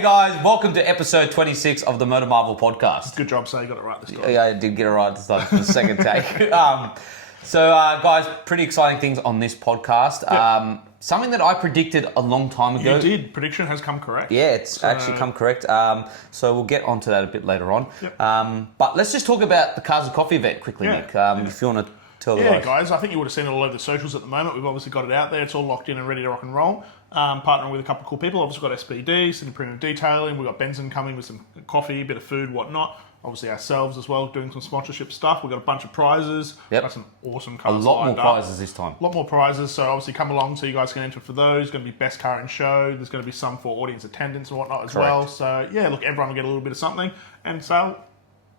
Hey guys, welcome to episode 26 of the MotorMarvel Podcast. Good job, Sal. You got it right this time. Yeah, I did get it right this time for the second take. Guys, pretty exciting things on this podcast. Yep. Something that I predicted a long time ago. You did. Prediction has come correct. Yeah, it's actually come correct. So we'll get onto that a bit later on. Yep. But let's just talk about the Cars and Coffee event quickly, Nick. If you want to tell the guys, I think you would have seen it all over the socials at the moment. We've obviously got it out there. It's all locked in and ready to rock and roll. Partnering with a couple of cool people. Obviously got SBD, Sydney Premium Detailing. We've got Benson coming with some coffee, a bit of food, whatnot. Obviously ourselves as well, doing some sponsorship stuff. We've got a bunch of prizes. Yep. Got some awesome cars. A lot more prizes this time. A lot more prizes, so obviously come along so you guys can enter for those. There's going to be best car in show. There's going to be some for audience attendance and whatnot as well. So yeah, look, everyone will get a little bit of something. And so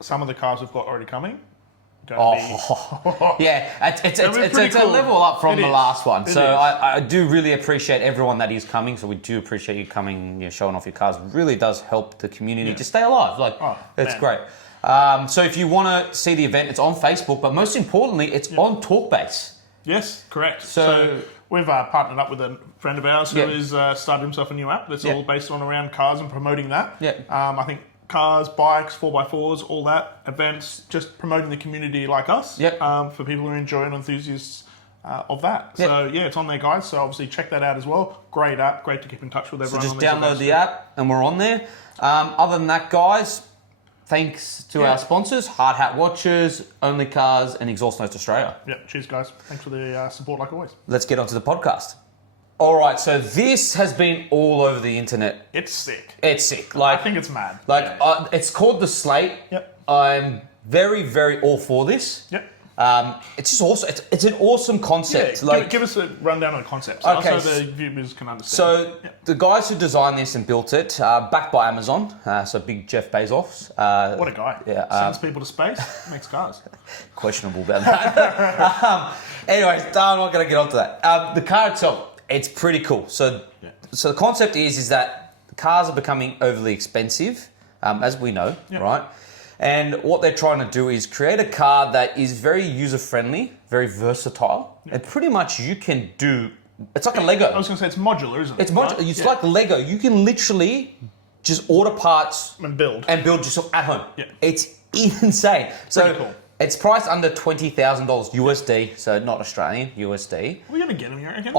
some of the cars we've got already coming. Yeah, it's cool. a level up from the last one. It So is. I do really appreciate everyone that is coming. So we do appreciate you coming, showing off your cars. It really does help the community to stay alive. It's great. So if you want to see the event, it's on Facebook, but most importantly, it's on TalkBase. Yes, correct. So we've partnered up with a friend of ours who has started himself a new app that's all based on around cars and promoting that. Yeah. I think cars, bikes, 4x4s, all that, events, just promoting the community like us for people who enjoy and enthusiasts of that. Yep. So yeah, it's on there, guys. So obviously check that out as well. Great app, great to keep in touch with So everyone. just download the app and we're on there. Other than that, guys, thanks to our sponsors, Hard Hat Watches, Only Cars, and Exhaust Notes Australia. Yeah, cheers, guys. Thanks for the support, like always. Let's get onto the podcast. All right, so this has been all over the internet. It's sick. It's sick. I think it's mad. It's called the Slate. Yep. I'm very, very all for this. Yep. It's just awesome. It's an awesome concept. Yeah, give us a rundown on the concept so the viewers can understand. So the guys who designed this and built it, backed by Amazon, so big Jeff Bezos. What a guy. Yeah, sends people to space, makes cars. Questionable about that. Anyways, I'm not going to get onto that. The car itself, it's pretty cool. So the concept is that cars are becoming overly expensive, as we know, right? And what they're trying to do is create a car that is very user-friendly, very versatile, and pretty much you can do. It's like a Lego. I was going to say it's modular, isn't it? It's modular. It's like Lego. You can literally just order parts and build yourself at home. Yeah. It's insane. So cool. It's priced under $20,000 USD, so not Australian USD. Are we going to get them here again?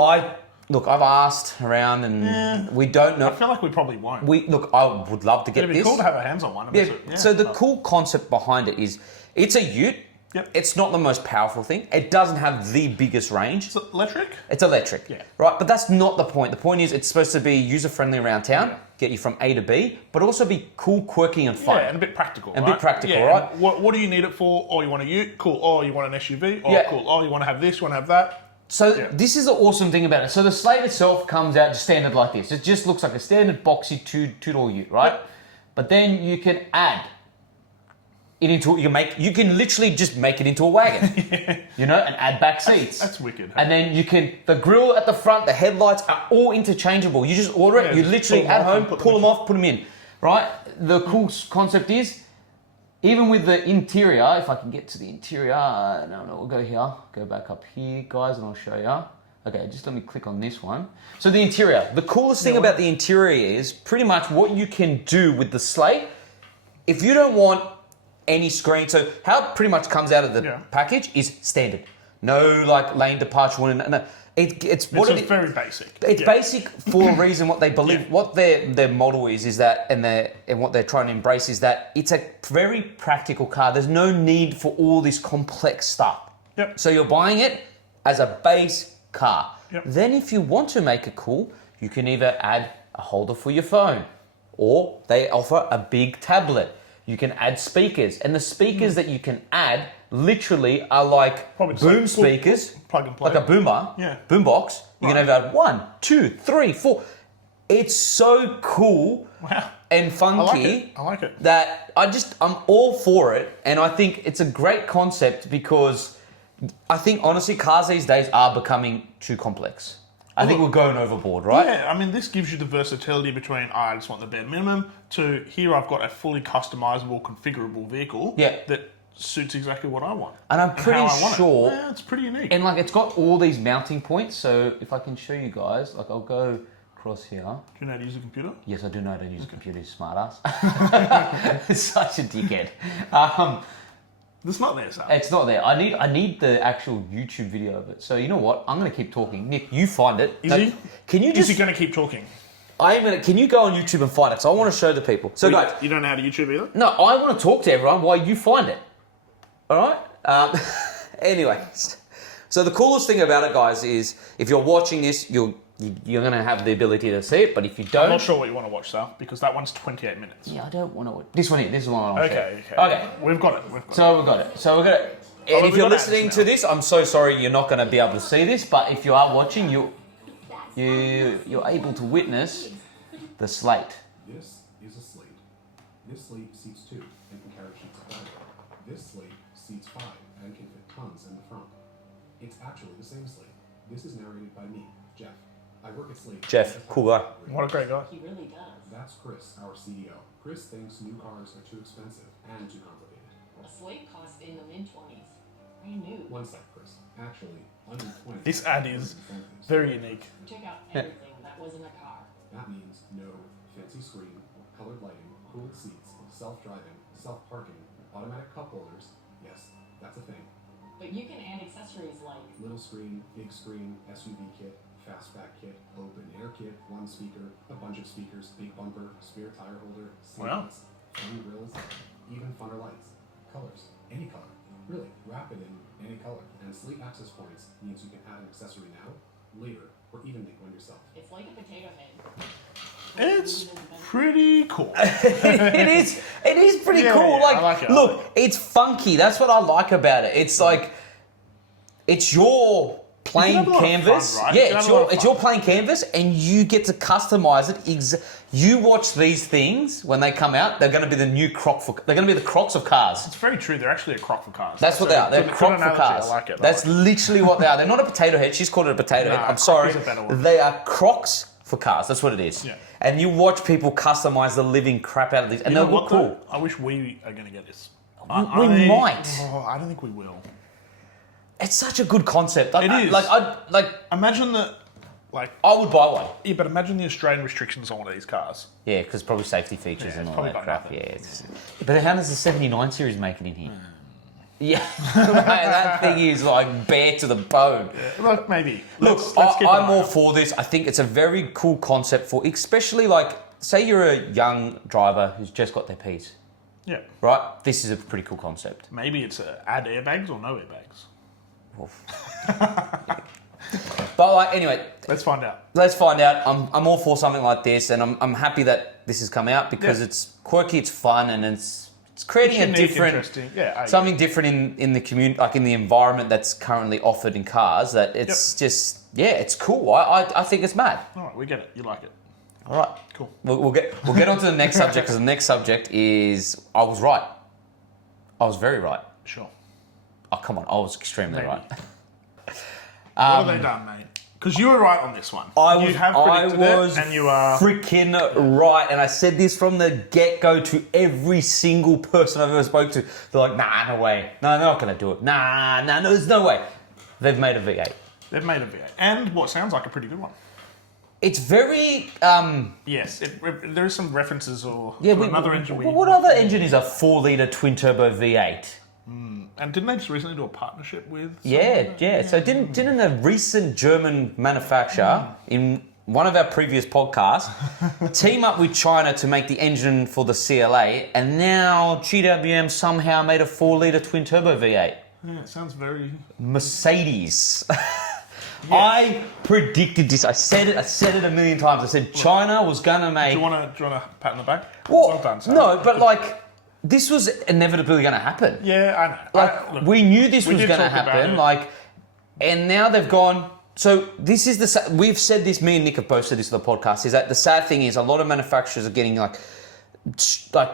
I've asked around and we don't know. I feel like we probably won't. I would love to get It'd this. be cool to have our hands on one. So the cool concept behind it is it's a ute. Yep. It's not the most powerful thing. It doesn't have the biggest range. It's electric? It's electric. Yeah. Right, but that's not the point. The point is it's supposed to be user-friendly around town, get you from A to B, but also be cool, quirky, and fun. Yeah, and a bit practical, And a bit practical, right? What do you need it for? Oh, you want a ute? Cool. Oh, you want an SUV? Oh, Yeah. cool. Oh, you want to have this? You want to have that? So this is the awesome thing about it. So the Slate itself comes out just standard like this. It just looks like a standard boxy two-door ute, right? Yep. But then you can add it into you can literally just make it into a wagon, and add back seats. That's wicked. Hey? And then the grille at the front, the headlights are all interchangeable. You just order it. You literally at home pull them off, put them in, right? The cool concept is. Even with the interior, if I can get to the interior, we'll go here, go back up here, guys, and I'll show you. Okay, just let me click on this one. So the interior, the coolest thing about the interior is pretty much what you can do with the Slate. If you don't want any screen, so how it pretty much comes out of the package is standard. No lane departure, no. It's very basic. It's basic for a reason. What they believe, what their model is that, and what they're trying to embrace is that it's a very practical car. There's no need for all this complex stuff. Yep. So you're buying it as a base car. Yep. Then if you want to make it cool, you can either add a holder for your phone, or they offer a big tablet. You can add speakers, and the speakers that you can add literally are like boom speakers, plug and play, like a boom box. You can have 1, 2, 3, 4. It's so cool and funky. I like it. That I'm all for it, and I think it's a great concept because I think honestly, cars these days are becoming too complex. I think we're going overboard, right? Yeah, I mean, this gives you the versatility between, I just want the bare minimum, to here I've got a fully customizable, configurable vehicle that suits exactly what I want. And I'm pretty sure... It's pretty unique. And it's got all these mounting points, so if I can show you guys, I'll go across here. Do you know how to use a computer? Yes, I do know how to use a computer, you smartass. Such a dickhead. It's not there, Sal. It's not there. I need the actual YouTube video of it. So you know what? I'm going to keep talking. Nick, you find it. Is he? Can you just... Is he going to keep talking? Can you go on YouTube and find it? So I want to show the people. So guys... You don't know how to YouTube either? No, I want to talk to everyone while you find it. All right? Anyway, so the coolest thing about it, guys, is if you're watching this, you're going to have the ability to see it, but if you don't... I'm not sure what you want to watch, Sal, because that one's 28 minutes. Yeah, I don't want to watch... This one here, this is the one I want to Okay. Okay. We've got it. So we've got it. And if you're listening to this, I'm so sorry you're not going to be able to see this, but if you are watching, you're able to witness the Slate. This is a Slate. This Slate seats 2 and can carry sheets of fabric. This Slate seats 5 and can fit tons in the front. It's actually the same Slate. This is narrated by me, Jeff. I work at Slate. Jeff, cool guy. What a great guy. He really does. That's Chris, our CEO. Chris thinks new cars are too expensive and too complicated. A Slate cost in the mid-20s. Brand new. One sec, Chris. Actually, under 20. This ad is very unique. Check out everything that was in the car. That means no fancy screen, colored lighting, cooled seats, self-driving, self-parking, automatic cup holders. Yes, that's a thing. But you can add accessories like Little screen, big screen, SUV kit, fastback kit, open air kit, one speaker, a bunch of speakers, big bumper, spare tire holder, Wow. seats, fun grills, even funner lights. Colors, any color. Really, wrap it in any color. And Slate Access Points means you can add an accessory now, later, or even make one yourself. it's like a potato head. It's pretty cool. It is pretty Yeah, cool. yeah, Like, I like it. look, it's funky. That's what I like about it. It's like, it's your plain have a lot of canvas. fun, right? Yeah, You can have a lot of it's fun. your plain canvas, and you get to customize it. You watch these things when they come out. They're going to be the new They're going to be the Crocs of cars. It's very true. They're actually a crock for cars. That's what they are. They're good Croc for analogy. cars. I like it. That's literally what they are. They're not a potato head. She's called it a potato head. Nah, I'm sorry. Croc is a better one. They are Crocs for cars. That's what it is. Yeah. And you watch people customize the living crap out of these, and You know they look what, cool. though? I wish we are going to get this. We might. Oh, I don't think we will. It's such a good concept. It is. Like Imagine the, like, I would buy one. yeah, but imagine the Australian restrictions on one of these cars. Yeah, because probably safety features Yeah, and it's all probably that got crap. nothing. Yeah, but how does the 79 series make it in here? Yeah, that thing is like bare to the bone. Look, maybe. Look, Let's keep an I'm eye all on it. for this. I think it's a very cool concept for, especially like, say you're a young driver who's just got their Ps, Yeah. right? This is a pretty cool concept. Maybe it's add airbags or no airbags. Oof. But like, anyway, Let's find out. let's find out. I'm all for something like this, and I'm happy that this has come out because Yeah. it's quirky, it's fun, and it's creating It's a unique, different, interesting. Yeah, I something different in the community, like in the environment that's currently offered in cars. That it's just, yeah, it's cool. I think it's mad. All right, we get it. You like it. All right, Cool. we'll get on to the next subject because the next subject is I was right. I was very right. Sure. Oh come on, I was extremely Maybe. right. What have they done, mate? Because you were right on this one. You have predicted was it, and you are... freaking right. And I said this from the get-go to every single person I've ever spoke to. They're like, nah, no way. No, they're not going to do it. Nah, no, there's no way. They've made a V8. They've made a V8. And what sounds like a pretty good one. It's very... Yes, there is some references or yeah, to another engine. what other engine is a 4-litre twin-turbo V8? And didn't they just recently do a partnership with... Yeah. So didn't a recent German manufacturer in one of our previous podcasts team up with China to make the engine for the CLA, and now GWM somehow made a 4-litre twin-turbo V8. Yeah, it sounds very... Mercedes. I predicted this. I said it a million times. I said China was gonna make. Do you want a pat on the back? Well, done, Sam. no, but like this was inevitably going to happen. Yeah, I know. Like Look, we knew this we was did going to talk about happen. it. Like, and now they've gone. So this is we've said this. Me and Nick have both said this on the podcast. Is that the sad thing is a lot of manufacturers are getting like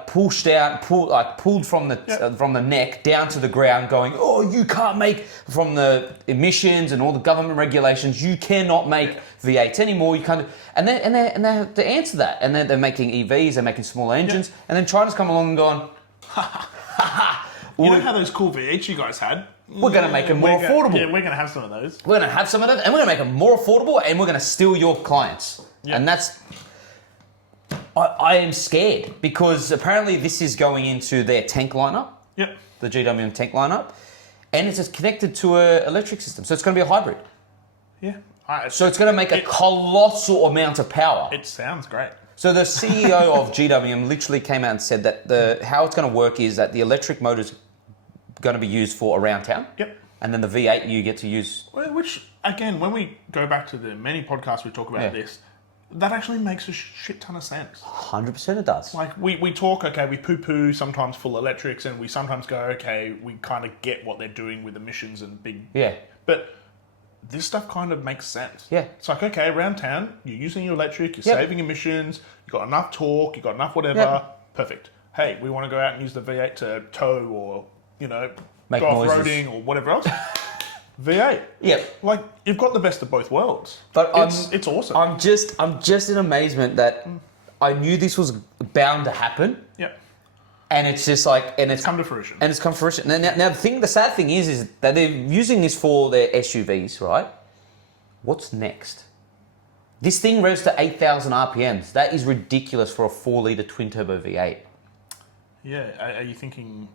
pushed out, pulled from the neck down to the ground, going, oh, you can't make, from the emissions and all the government regulations, you cannot make V8s anymore. You can't, and they have to answer that, and they're making EVs, they're making smaller engines, and then China's come along and gone, you know how those cool V8s you guys had? we're going to make them more affordable. Yeah, we're going to have some of those. We're going to have some of them, and we're going to make them more affordable, and we're going to steal your clients. And that's... I am scared because apparently this is going into their tank lineup. Yep. The GWM tank lineup. And it's just connected to an electric system. So it's going to be a hybrid. Yeah. So it's going to make a colossal amount of power. It sounds great. So the CEO of GWM literally came out and said that how it's going to work is that the electric motor's going to be used for around town. Yep. And then the V8 you get to use... Which, again, when we go back to the many podcasts we talk about this, that actually makes a shit ton of sense. 100% it does. Like, we talk, okay, we poo-poo sometimes full electrics, and we sometimes go, okay, we kind of get what they're doing with emissions and big... Yeah. But this stuff kind of makes sense. Yeah. It's like, okay, around town, you're using your electric, you're saving emissions, you've got enough torque, you've got enough whatever, perfect. Hey, we want to go out and use the V8 to tow or, Make go noises. off-roading or whatever else. V8. Yep. Like, you've got the best of both worlds. But it's awesome. I'm just in amazement that I knew this was bound to happen. Yep. And it's just like... And It's come to fruition. And it's come to fruition. Now the sad thing is that they're using this for their SUVs, right? What's next? This thing revs to 8,000 RPMs. That is ridiculous for a 4-litre twin-turbo V8. Yeah, are you thinking...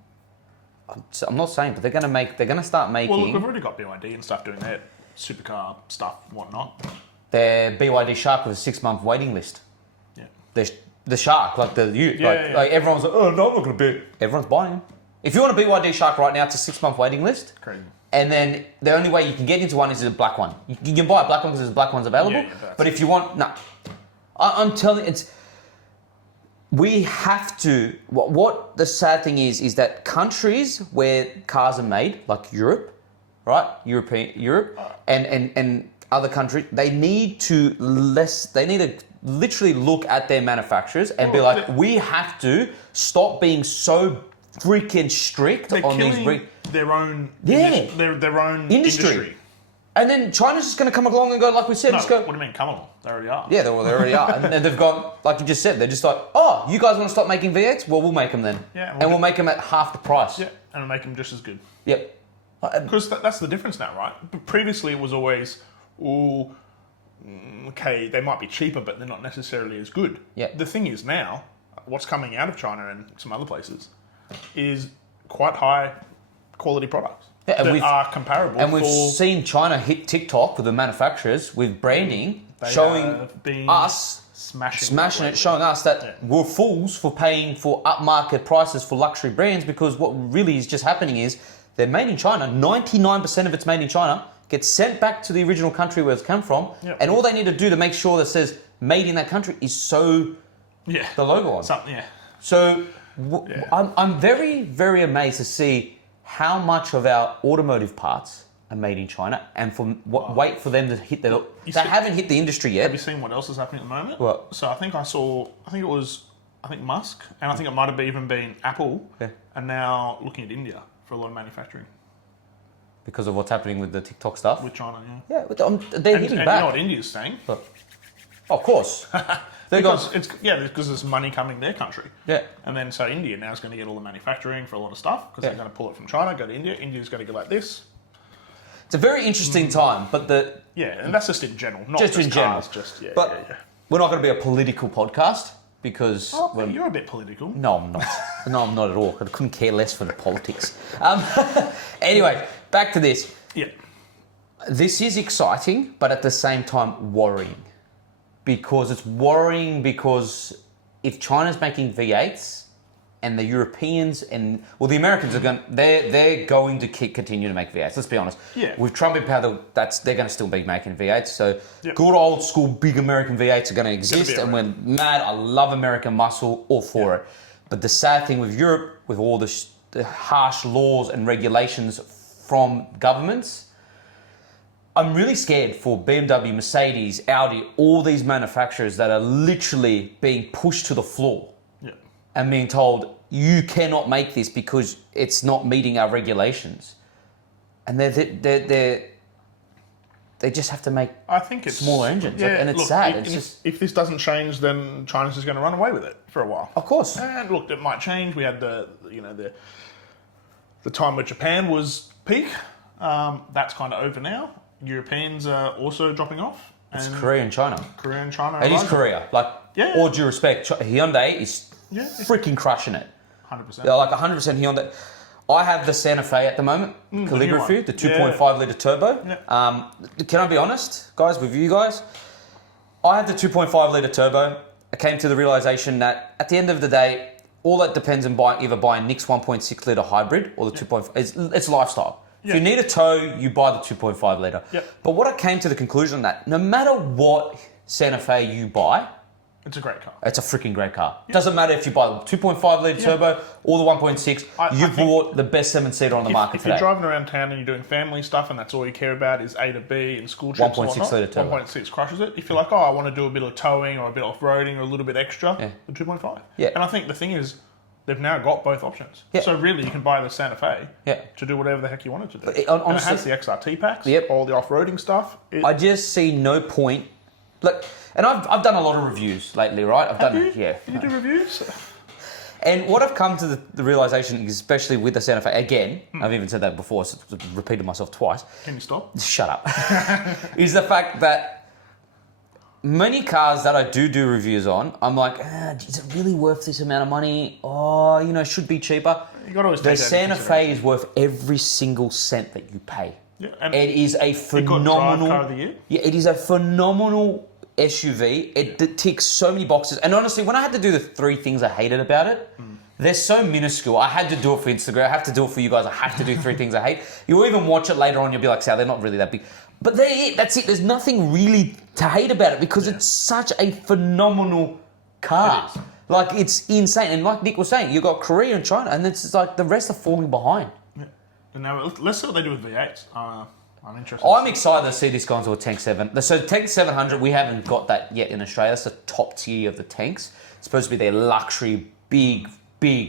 I'm not saying, but they're going to start making... Well, look, we've already got BYD and stuff doing their supercar stuff and whatnot. Their BYD Shark with a 6-month waiting list. Yeah. The Shark, like the Ute. Like everyone's like, oh, no, I'm not going to be... Everyone's buying them. If you want a BYD Shark right now, it's a 6-month waiting list. Crazy. And then the only way you can get into one is a black one. You can buy a black one because there's black ones available. But if you want... No. I'm telling you, we have to... What the sad thing is that countries where cars are made, like Europe, right? Europe, and other countries, they need to literally look at their manufacturers and be like, we have to stop being so freaking strict on these... their own their own industry. And then China's just going to come along and go, like we said, What do you mean, come on? They already are. Yeah, they already are. And then they've got, like you just said, they're just like, oh, you guys want to stop making V8s? Well, we'll make them then. Yeah. And we'll make them at half the price. Yeah, and we'll make them just as good. Yep. Because that's the difference now, right? But previously it was always, okay, they might be cheaper, but they're not necessarily as good. Yeah. The thing is now, what's coming out of China and some other places is quite high quality products that are comparable. And we've seen China hit TikTok with the manufacturers with branding, showing us smashing it, showing us that we're fools for paying for upmarket prices for luxury brands, because what really is just happening is they're made in China. 99% of it's made in China, gets sent back to the original country where it's come from, and all they need to do to make sure that says made in that country is the logo on. So I'm very, very amazed to see how much of our automotive parts are made in China, and wait for them to hit they haven't hit the industry yet. Have you seen what else is happening at the moment? What? So I think it was Musk, and I think it might have even been Apple, and now looking at India for a lot of manufacturing. Because of what's happening with the TikTok stuff? With China, yeah. Yeah, they're hitting back. And you know what India's saying? Of course. because there's money coming their country. Yeah. And then so India now is going to get all the manufacturing for a lot of stuff, because they're going to pull it from China, go to India. India's going to go like this. It's a very interesting time, but and that's just in general, not just in cars, general. We're not going to be a political podcast because you're a bit political. No, I'm not. No, I'm not at all. I couldn't care less for the politics. Anyway, back to this. Yeah. This is exciting, but at the same time worrying. Because it's worrying because if China's making V8s and the Europeans the Americans they're going to continue to make V8s. Let's be honest. Yeah. With Trump in power, they're going to still be making V8s. So good old school big American V8s are going to exist, and we're mad. I love American muscle, all for it. But the sad thing with Europe, with all the harsh laws and regulations from governments, I'm really scared for BMW, Mercedes, Audi, all these manufacturers that are literally being pushed to the floor and being told, you cannot make this because it's not meeting our regulations. And they just have to make smaller engines. And it's sad. If this doesn't change, then China's just going to run away with it for a while. Of course. And look, it might change. We had the time where Japan was peak. That's kind of over now. Europeans are also dropping off, It's Korea and China. Korea and China. It is Korea. Like, Yeah. all due respect, Hyundai is freaking crushing it. 100%. They're like 100% Hyundai. I have the Santa Fe at the moment, Calligraphy, the 2.5 litre turbo. Yeah. Can I be honest, guys, with you guys? I have the 2.5 litre turbo. I came to the realisation that at the end of the day, all that depends on either buying Nic's 1.6 litre hybrid or the 2.5. It's lifestyle. If you need a tow, you buy the 2.5 litre. Yep. But what I came to the conclusion that no matter what Santa Fe you buy, it's a great car. it's a freaking great car. Doesn't matter if you buy the 2.5 litre turbo or the 1.6, you bought the best 7-seater on the market if today. you're driving around town and you're doing family stuff and that's all you care about is A to B and school trips and 1.6 whatnot, litre turbo. 1.6 crushes it. If you're like, I want to do a bit of towing or a bit off-roading or a little bit extra, the 2.5. Yeah. And I think the thing is, they've now got both options. Yeah. So really, you can buy the Santa Fe Yeah. to do whatever the heck you want it to do. But and honestly- it has the XRT packs, Yep. all the off-roading stuff. I just see no point. Look, and I've done a lot of reviews lately, right? Have you? Yeah. You do reviews? And what I've come to the realization, especially with the Santa Fe, again, I've even said that before, so I've repeated myself twice. Can you stop? Shut up. is the fact that many cars that I do reviews on, I'm like, is it really worth this amount of money? Oh, it should be cheaper. You got to always The take that into Santa Fe is worth every single cent that you pay. Yeah, and it is a it got phenomenal Drive Car of the Year? Yeah, it is a phenomenal SUV. It ticks so many boxes. And honestly, when I had to do the 3 things I hated about it, they're so minuscule. I had to do it for Instagram. I have to do it for you guys. I have to do 3 things I hate. You'll even watch it later on. You'll be like, Sal, they're not really that big. But they're it. That's it. There's nothing really to hate about it because it's such a phenomenal car. It is. Like, it's insane. And like Nick was saying, you've got Korea and China, and it's like the rest are falling behind. Yeah. And now let's see what they do with V8s. I'm interested. I'm excited to see this go into a Tank 7. So Tank 700, we haven't got that yet in Australia. It's the top tier of the tanks. It's supposed to be their luxury, big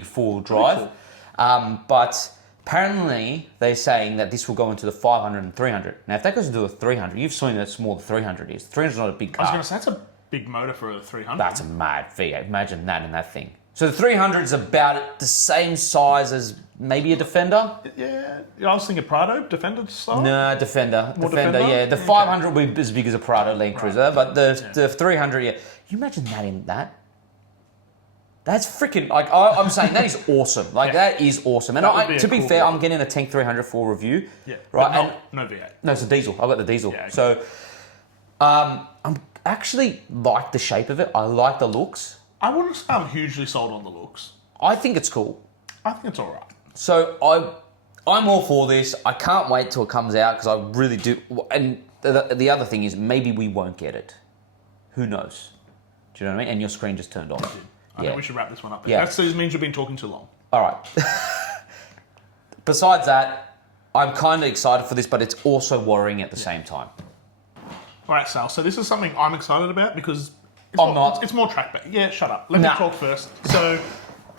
four-wheel drive. Cool. But apparently they're saying that this will go into the 500 and 300. Now, if that goes into a 300, you've seen how small the 300 is. The 300 is not a big car. I was going to say, that's a big motor for a 300. That's a mad V8. Imagine that in that thing. So the 300 is about the same size as maybe a Defender. Yeah, I was thinking Prado, Defender style. No, Defender. More Defender, Defender? yeah. The 500 will be as big as a Prado Land Cruiser, but the 300, yeah. You imagine that in that? That's freaking, like, I'm saying that is awesome. Like, that is awesome. And That would be to a be cool fair, vehicle. I'm getting a Tank 300 for review. Yeah, Right? but no V8. No, it's a diesel. I've got the diesel. Yeah, okay. So, I'm actually like the shape of it. I like the looks. I wouldn't say I'm hugely sold on the looks. I think it's cool. I think it's all right. So I'm all for this. I can't wait till it comes out because I really do. And the other thing is maybe we won't get it. Who knows? Do you know what I mean? And your screen just turned on. I think we should wrap this one up. Yeah. That means you've been talking too long. All right. Besides that, I'm kind of excited for this, but it's also worrying at the same time. All right, Sal. So this is something I'm excited about because it's more track based. Yeah, shut up. Let me talk first. So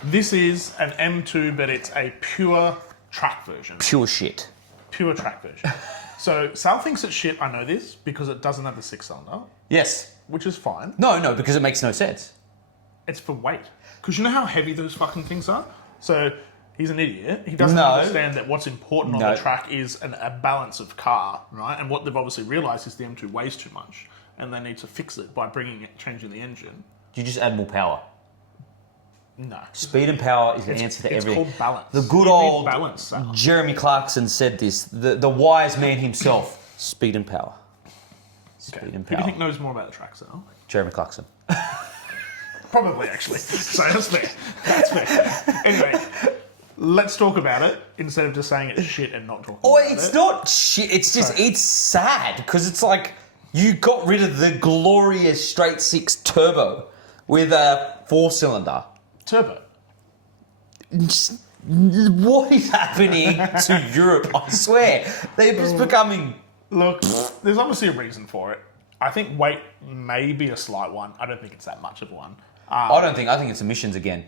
this is an M2, but it's a pure track version. Pure shit. Pure track version. So Sal thinks it's shit. I know this because it doesn't have the 6-cylinder, Yes. which is fine. No, because it makes no sense. It's for weight. Because you know how heavy those fucking things are? So he's an idiot. He doesn't No. understand that what's important on the track is a balance of car, right? And what they've obviously realised is the M2 weighs too much. And they need to fix it by changing the engine. You just add more power. No. Speed and power is the answer to It's everything. called balance. The good You need old balance, Sal. Jeremy Clarkson said this. The wise man himself. Speed and power. Speed and Who do power. you think knows more about the track, Sal? Jeremy Clarkson. Probably, actually. So that's fair. That's fair. Anyway, let's talk about it instead of just saying it's shit and not talking Oh, about it's it. not shit. It's just, it's sad because it's like you got rid of the glorious straight 6 turbo with a 4-cylinder. Turbo. Just, what is happening to Europe? I swear. They're just becoming... Look, there's obviously a reason for it. I think weight may be a slight one. I don't think it's that much of one. I think it's emissions again.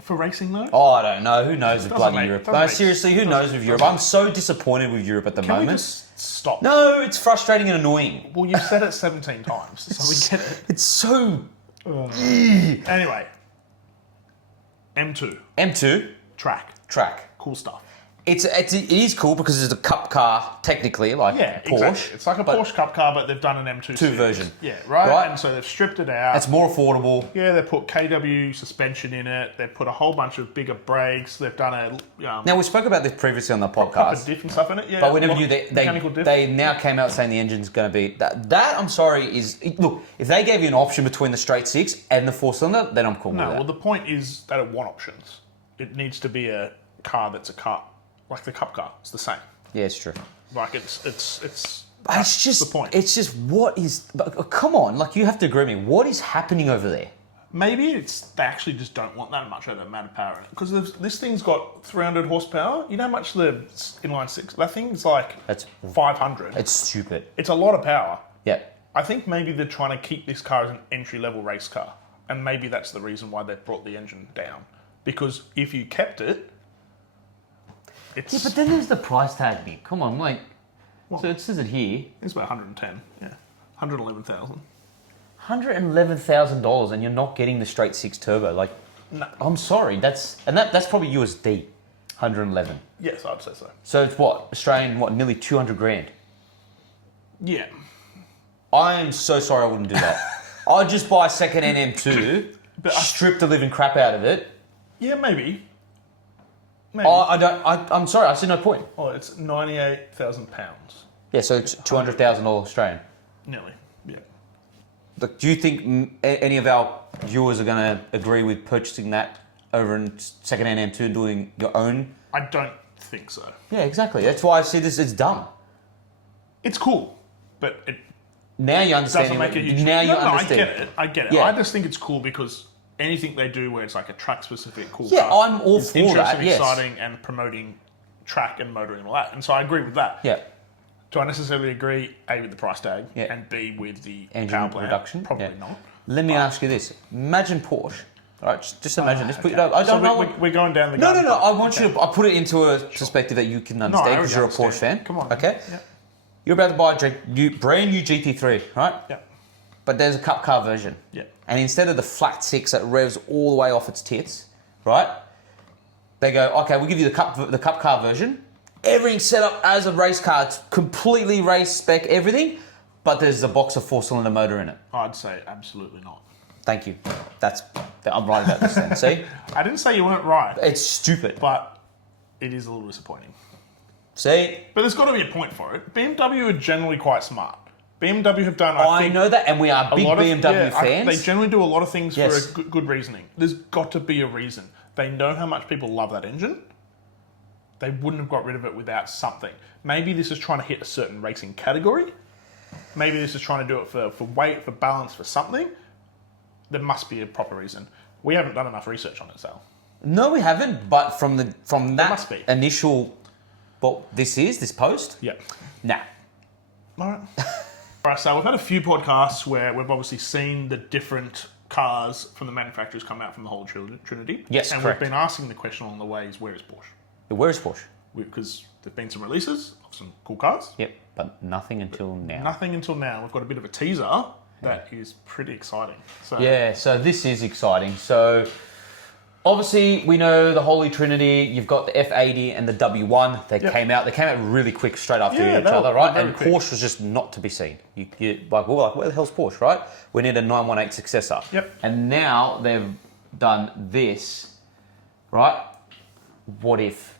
For racing though? Oh, I don't know. Who knows with Doesn't bloody make- Europe? doesn't No, make- seriously, who knows with Europe? I'm so disappointed with Europe at the Can we moment. just stop? No, it's frustrating and annoying. Well, you've said it 17 times, so we get it. It's so... Anyway, M2, M2, track, track. cool stuff. it is cool because it's a cup car technically, like Porsche. Exactly. It's like a Porsche Cup car, but they've done an M2 series. version. Yeah, right? And so they've stripped it out. It's more affordable. Yeah, they put KW suspension in it. They've put a whole bunch of bigger brakes. They've done a Now we spoke about this previously on the proper podcast, diff and stuff in it. Yeah, but we never knew mechanical diff. they now came out saying the engine's going to be that. I'm sorry, look, if they gave you an option between the straight six and the 4-cylinder, then I'm cool with that. Well, the point is they don't want options. It needs to be a car that's a car, like the Cup car. It's the same. Yeah, it's true. Like it's just the point. It's just what is? Come on, like you have to agree with me. What is happening over there? Maybe they actually just don't want that much of that amount of power in it. Because this thing's got 300 horsepower. You know how much the inline six? That thing's like That's 500. It's stupid. It's a lot of power. Yeah. I think maybe they're trying to keep this car as an entry-level race car. And maybe that's the reason why they've brought the engine down. Because if you kept it, it's... Yeah, but then there's the price tag, Nick. Come on, like... What? So it says it here. It's about 110, yeah. 111,000. $111,000 and you're not getting the straight six turbo. Like, No. I'm sorry. That's probably USD. 111. Yes, I'd say so. So it's what? Australian, nearly 200 grand. Yeah. I am so sorry I wouldn't do that. I'd just buy a second-hand M2, strip the living crap out of it. Yeah, maybe. Maybe. I'm sorry, I see no point. Oh, it's £98,000. Yeah, so it's $200,000 Australian. Nearly, yeah. Look, do you think any of our viewers are going to agree with purchasing that over in second-hand M2 and doing your own? I don't think so. Yeah, exactly. That's why I see this. It's dumb. It's cool, but it Now you understand. doesn't make a huge... Now you No, understand. I get it. Yeah. I just think it's cool because anything they do where it's like a track-specific cool Yeah, car I'm all is for interesting, that, yes. exciting, and promoting track and motoring and all that. And so I agree with that. Yeah. Do I necessarily agree, A, with the price tag, Yeah. and B, with the Engine power plant? reduction? Probably Yeah. not. Let me ask you this. Imagine Porsche. All right, just imagine. Let's put it Okay. up. I don't know. We're going down the No. garden I path. want you to. I put it into a perspective that you can I understand because already you're a Porsche understand. fan. Come on. Okay. Yeah. You're about to buy a brand new GT3, right? Yeah. But there's a cup car version. Yeah. And instead of the flat six that revs all the way off its tits, right? They go, okay, we'll give you the cup car version. Everything's set up as a race car. It's completely race spec, everything. But there's a box of 4-cylinder motor in it. I'd say absolutely not. Thank you. I'm right about this then. See? I didn't say you weren't right, It's stupid. but it is a little disappointing. See? But there's got to be a point for it. BMW are generally quite smart. BMW have done, I think, know that, and we are a big lot of BMW fans. they generally do a lot of things Yes. for a good reasoning. There's got to be a reason. They know how much people love that engine. They wouldn't have got rid of it without something. Maybe this is trying to hit a certain racing category. Maybe this is trying to do it for weight, for balance, for something. There must be a proper reason. We haven't done enough research on it, Sal. No, we haven't. But from that must be. initial, this post. Yeah. Nah. All right. All right, so we've had a few podcasts where we've obviously seen the different cars from the manufacturers come out from the whole Trinity. Yes, and correct. we've been asking the question along the way is, where is Porsche? Where is Porsche? Because there've been some releases of some cool cars. Yep, but nothing until now. Nothing until now. We've got a bit of a teaser that is pretty exciting. So Yeah, so this is exciting. So obviously we know the Holy Trinity. You've got the F80 and the W1. They Yep. came out. They came out really quick, straight after Yeah, each they were other, right? very And quick. Porsche was just not to be seen. We were like, where the hell's Porsche, right? We need a 918 successor. Yep. And now they've done this, right? What if?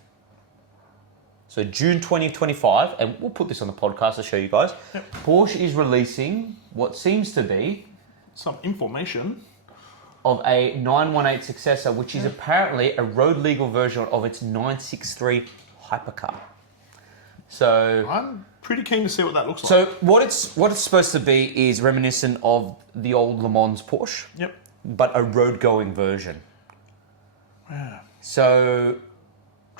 So June 2025, and we'll put this on the podcast to show you guys. Yep. Porsche is releasing what seems to be some information. of a 918 successor, which is apparently a road legal version of its 963 hypercar. So, I'm pretty keen to see what that looks like. so what it's supposed to be is reminiscent of the old Le Mans Porsche, Yep. but a road going version. Yeah. So,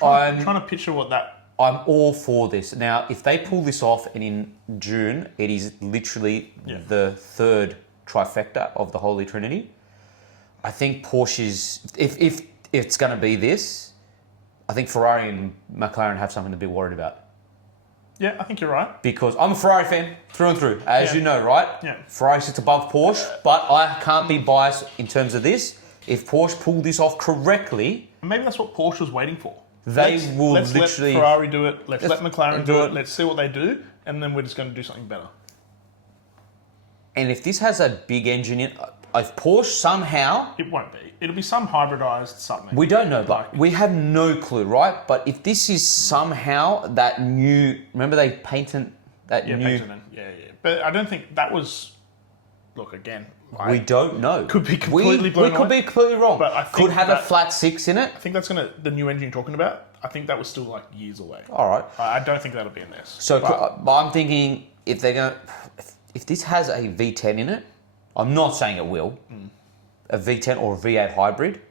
I'm trying to picture what that... I'm all for this. Now, if they pull this off, and in June, it is literally Yeah. the third trifecta of the Holy Trinity. I think Porsche's, if it's going to be this, I think Ferrari and McLaren have something to be worried about. Yeah, I think you're right. Because I'm a Ferrari fan through and through, as Yeah. you know, right? Yeah. Ferrari sits above Porsche, but I can't be biased in terms of this. If Porsche pulled this off correctly, Maybe that's what Porsche was waiting for. Let's literally let Ferrari do it. Let McLaren do do it. it. Let's see what they do, and then we're just going to do something better. And if this has a big engine in, if Porsche somehow, It won't be. It'll be some hybridized something. we don't know, but we have no clue, right? But if this is somehow that new, remember they painted that new. Patent. Yeah. But I don't think that was. Look again. We don't know. Could be completely blown We could away. be completely wrong. But I think could have a flat 6 in it. I think that's the new engine you're talking about. I think that was still like years away. All right. I don't think that'll be in this. So I'm thinking if they're gonna, if this has a V10 in it, I'm not saying it will, a V10 or a V8 hybrid.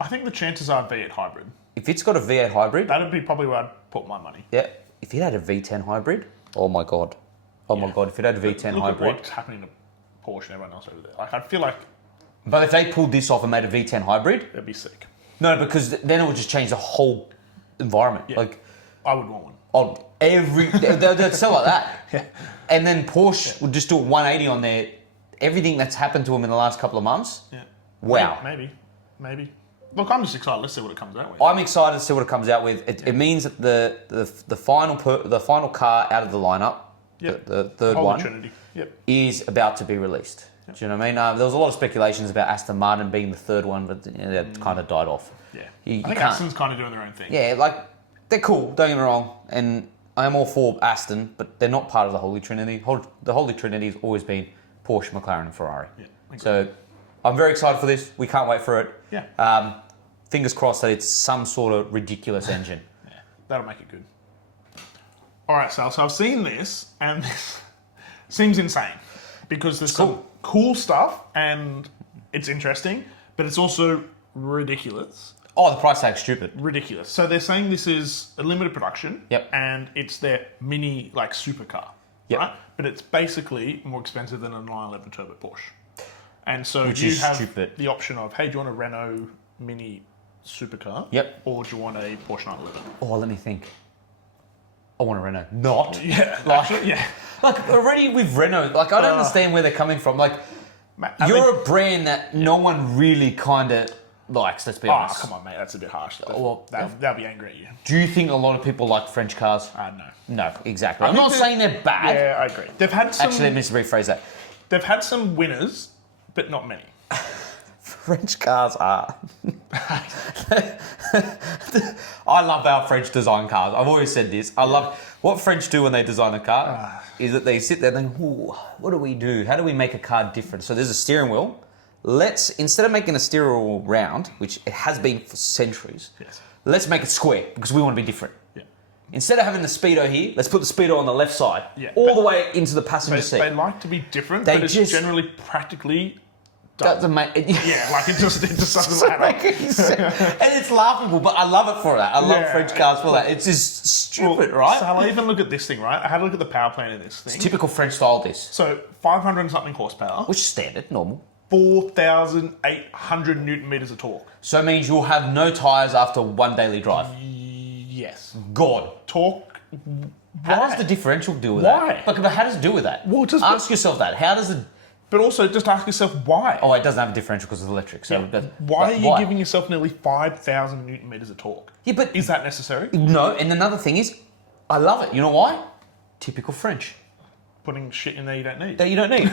I think the chances are V8 hybrid. If it's got a V8 hybrid, That'd be probably where I'd put my money. yeah. If it had a V10 hybrid, oh my god, if it had a V10 Look hybrid. at what's happening to Porsche and everyone else over there. Like I feel like But if they pulled this off and made a V10 hybrid, it'd be sick. no, because then it would just change the whole environment. Yeah. Like, I would want one. on they'd sell like that. Yeah. And then Porsche would just do a 180 on everything that's happened to them in the last couple of months. Yeah. Wow. Maybe. Look, I'm just excited. Let's see what it comes out with. I'm excited to see what it comes out with. It means that the final car out of the lineup, Yep. the third Holy one, Trinity. Yep. is about to be released. Do you know what I mean? There was a lot of speculations about Aston Martin being the third one, but that kind of died off. Yeah. You I think can't- Aston's kind of doing their own thing. Yeah, like, they're cool, don't get me wrong, and I am all for Aston, but they're not part of the Holy Trinity. The Holy Trinity has always been Porsche, McLaren and Ferrari. Yeah, agreed. So I'm very excited for this. We can't wait for it. Yeah. Fingers crossed that it's some sort of ridiculous engine. Yeah. That'll make it good. All right, Sal. So I've seen this, and this seems insane because there's some cool stuff, and it's interesting, but it's also ridiculous. Oh, the price tag's stupid. Ridiculous. So they're saying this is a limited production. Yep. And it's their mini, like, supercar. Yep. Right? But it's basically more expensive than a 911 Turbo Porsche. And so Which you is have stupid. the option of, hey, do you want a Renault mini supercar? Yep. Or do you want a Porsche 911? Oh, let me think. I want a Renault. Not. Yeah. Like, Actually, yeah. like already with Renault, like, I don't understand where they're coming from. Like, I you're mean- a brand that no one really kind of likes, let's be Oh, honest. come on, mate. That's a bit harsh. well, They'll be angry at you. Do you think a lot of people like French cars? No. No, exactly. I'm think not that- saying they're bad. Yeah, I agree. They've had some. Actually, let me just rephrase that. They've had some winners, but not many. French cars are. I love our French design cars. I've always said this. I love what French do when they design a car is that they sit there and think, ooh, what do we do? How do we make a car different? So there's a steering wheel. Instead of making a steering wheel round, which it has been for centuries, Yes. let's make it square because we want to be different. Yeah. Instead of having the speedo here, let's put the speedo on the left side, Yeah, all but- the way into the passenger seat. They like to be different, They but it's just- generally practically done. Doesn't make Yeah, like it just doesn't doesn't matter. make any sense. And it's laughable, but I love it for that. I love Yeah. French cars for that. It's just stupid, right? So I'll even look at this thing, right? I had a look at the power plant of this thing. Typical French style this, So 500 and something horsepower, which is standard, normal. 4,800 newton meters of torque. So it means you'll have no tyres after one daily drive. Yes. God. Torque. How Why? does the differential deal with Why? that? But how does it deal with that? Well, just- ask yourself that. How does it... But also, just ask yourself why. Oh, it doesn't have a differential because it's electric. So Why are you giving yourself nearly 5,000 newton meters of torque? Yeah, but... Is that necessary? No, and another thing is, I love it. You know why? Typical French. Putting shit in there you don't need. That you don't need.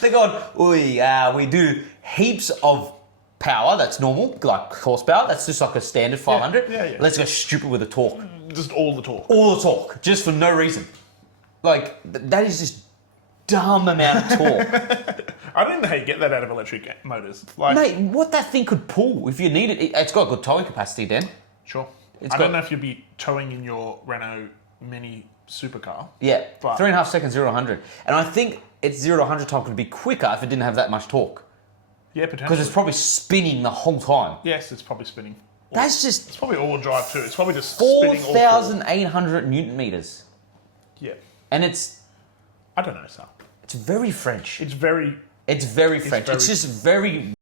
they're going, we do heaps of power, that's normal, like horsepower, that's just like a standard 500. yeah. Let's go stupid with the torque. Just all the torque. All the torque, just for no reason. Like, that is just dumb amount of torque. I don't know how you get that out of electric motors. Like, Mate, what that thing could pull if you need it, it's got good towing capacity, Dan. sure. It's I don't got- know if you'd be towing in your Renault Mini supercar. Yeah, But- 3.5 seconds, 0 to 100. And I think its 0 to 100 time could be quicker if it didn't have that much torque. Yeah, potentially. Because it's probably spinning the whole time. Yes, it's probably spinning. That's just It's probably all drive too. It's probably just spinning all 4,800 newton meters. Yeah. And it's I don't know, Sal. very French. It's very... It's very French. It's very- just very...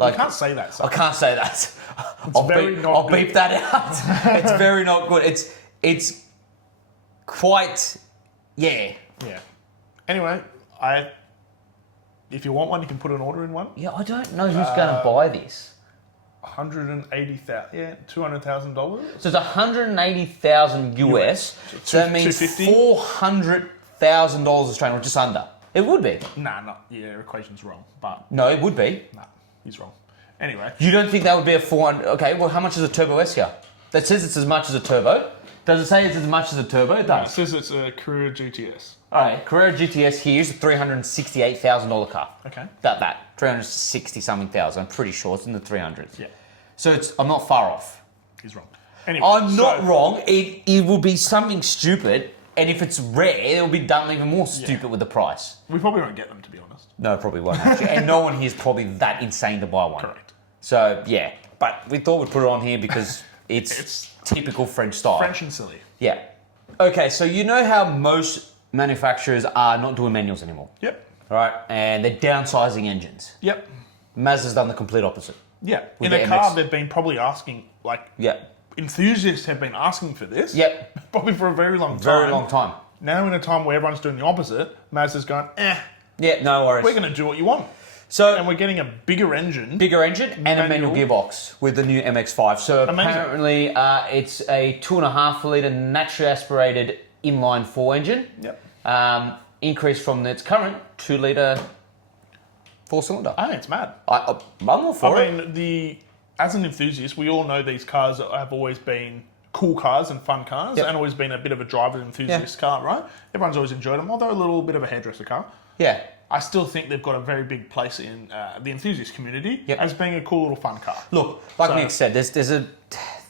I can't say that, Sal. I can't say that. very not I'll good. beep that out. It's very not good. It's quite... Yeah. Yeah. Anyway, if you want one, you can put an order in one. Yeah, I don't know who's going to buy this. $180,000, yeah, $200,000. So it's 180,000 US. So that means $400,000 Australian, or just under. It would be. Your equation's wrong, but... No, it would be. Nah, he's wrong. Anyway. You don't think that would be a 400... Okay, well, how much is a Turbo S here? That says it's as much as a Turbo. Does it say it's as much as a Turbo? It does. It says it's a Carrera GTS. Alright, Carrera GTS here is a $368,000 car. Okay. That. 360 something thousand. I'm pretty sure it's in the 300s. Yeah. So I'm not far off. He's wrong. Anyway, I'm not wrong. It will be something stupid, and if it's rare, it will be done even more stupid with the price. We probably won't get them, to be honest. No, probably won't actually. And no one here is probably that insane to buy one. Correct. So yeah, but we thought we'd put it on here because it's typical French style. French and silly. Yeah. Okay, so you know how most manufacturers are not doing manuals anymore. Yep. Right, and they're downsizing engines. Yep. Mazda's done the complete opposite. Yeah. With In the a car, MX. they've been probably asking, like, Yeah. enthusiasts have been asking for this. Yep. Probably for a very long time. Very long time. Now, in a time where everyone's doing the opposite, Mazda's going, Yeah, no worries. we're going to do what you want. So And we're getting a bigger engine. bigger engine and a manual gearbox with the new MX-5. So Amazing. apparently it's a 2.5 litre naturally aspirated inline 4 engine. Yep. Increase from its current 2 litre 4-cylinder. I think it's mad. I'm all for it. I mean, as an enthusiast, we all know these cars have always been cool cars and fun cars, Yep. and always been a bit of a driver enthusiast car, right? Everyone's always enjoyed them, although a little bit of a hairdresser car. Yeah. I still think they've got a very big place in the enthusiast community Yep. as being a cool little fun car. Look, like So- Nick said,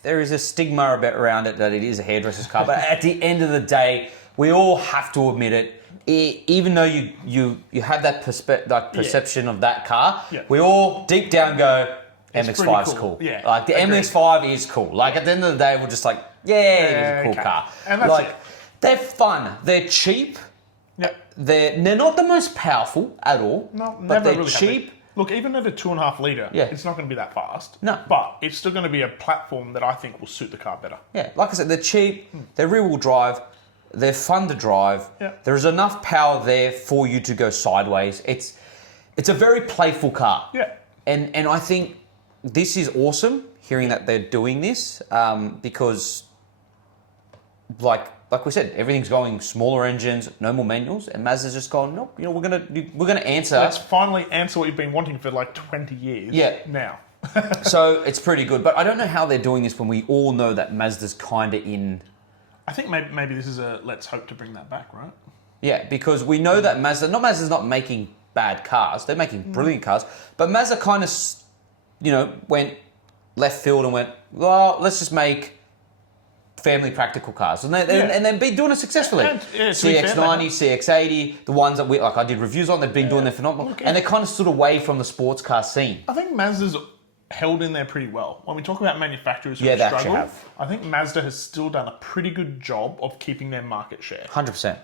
there is a stigma around it that it is a hairdresser's car, but at the end of the day, we all have to admit it. Even though you have that perception of that car, Yeah. we all deep down go, It's MX-5 is pretty cool. cool. Yeah, Like the agreed. MX-5 is cool. Like at the end of the day, we're just like, yeah, it is a cool okay. car. And that's like it. they're fun. They're cheap. Yep. They're not the most powerful at all. No, but never they're really have cheap. been. Look, even at a 2.5 litre, Yeah. it's not going to be that fast. No. But it's still going to be a platform that I think will suit the car better. Yeah, like I said, they're cheap, they're rear-wheel drive, they're fun to drive. Yeah. There's enough power there for you to go sideways. It's a very playful car. Yeah. And I think this is awesome, hearing that they're doing this, because like we said, everything's going smaller engines, no more manuals, and Mazda's just gone, nope, we're gonna answer. Let's finally answer what you've been wanting for like 20 years. Yeah. Now. So it's pretty good. But I don't know how they're doing this when we all know that Mazda's kind of in... I think maybe this is a let's hope to bring that back, right? Yeah, because we know that Mazda's not making bad cars. They're making brilliant cars. But Mazda kind of, went left field and went, well, let's just make family practical cars. And they've been doing it successfully. And, yeah, to be fair, CX-90, CX-80, the ones that I did reviews on, they've been doing their phenomenal. Look, and they kind of stood away from the sports car scene. I think Mazda's held in there pretty well. When we talk about manufacturers who Yeah, have they actually struggled, have. I think Mazda has still done a pretty good job of keeping their market share. 100%.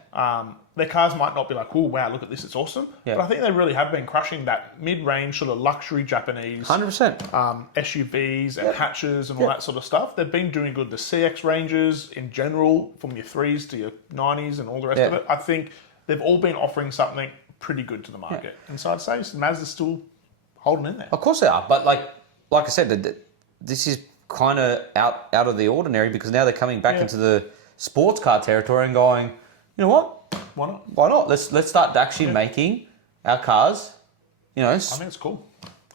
Their cars might not be like, oh, wow, look at this, it's awesome. Yeah. But I think they really have been crushing that mid-range sort of luxury Japanese 100%. SUVs and hatches and all that sort of stuff. They've been doing good. The CX ranges in general, from your 3s to your 90s and all the rest of it, I think they've all been offering something pretty good to the market. And so I'd say Mazda's still holding in there. Of course they are, but like I said, this is kind of out of the ordinary because now they're coming back into the sports car territory and going, you know what? Why not? Why not? Let's start actually making our cars, I think it's cool.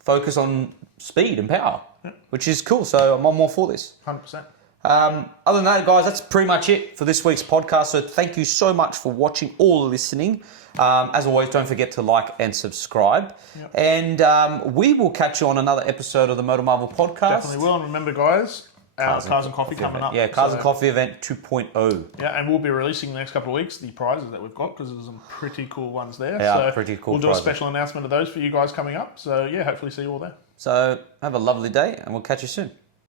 focus on speed and power, which is cool. So I'm all for this. 100%. Other than that, guys, that's pretty much it for this week's podcast. So thank you so much for watching or listening. As always, don't forget to like and subscribe. Yep. And we will catch you on another episode of the MotorMarvel Podcast. Definitely will. And remember, guys, our Cars and Coffee coming up. Yeah, Cars and Coffee event 2.0. Yeah, and we'll be releasing in the next couple of weeks the prizes that we've got because there's some pretty cool ones there. Yeah, so pretty cool We'll do prizes. a special announcement of those for you guys coming up. So, yeah, hopefully see you all there. So have a lovely day and we'll catch you soon.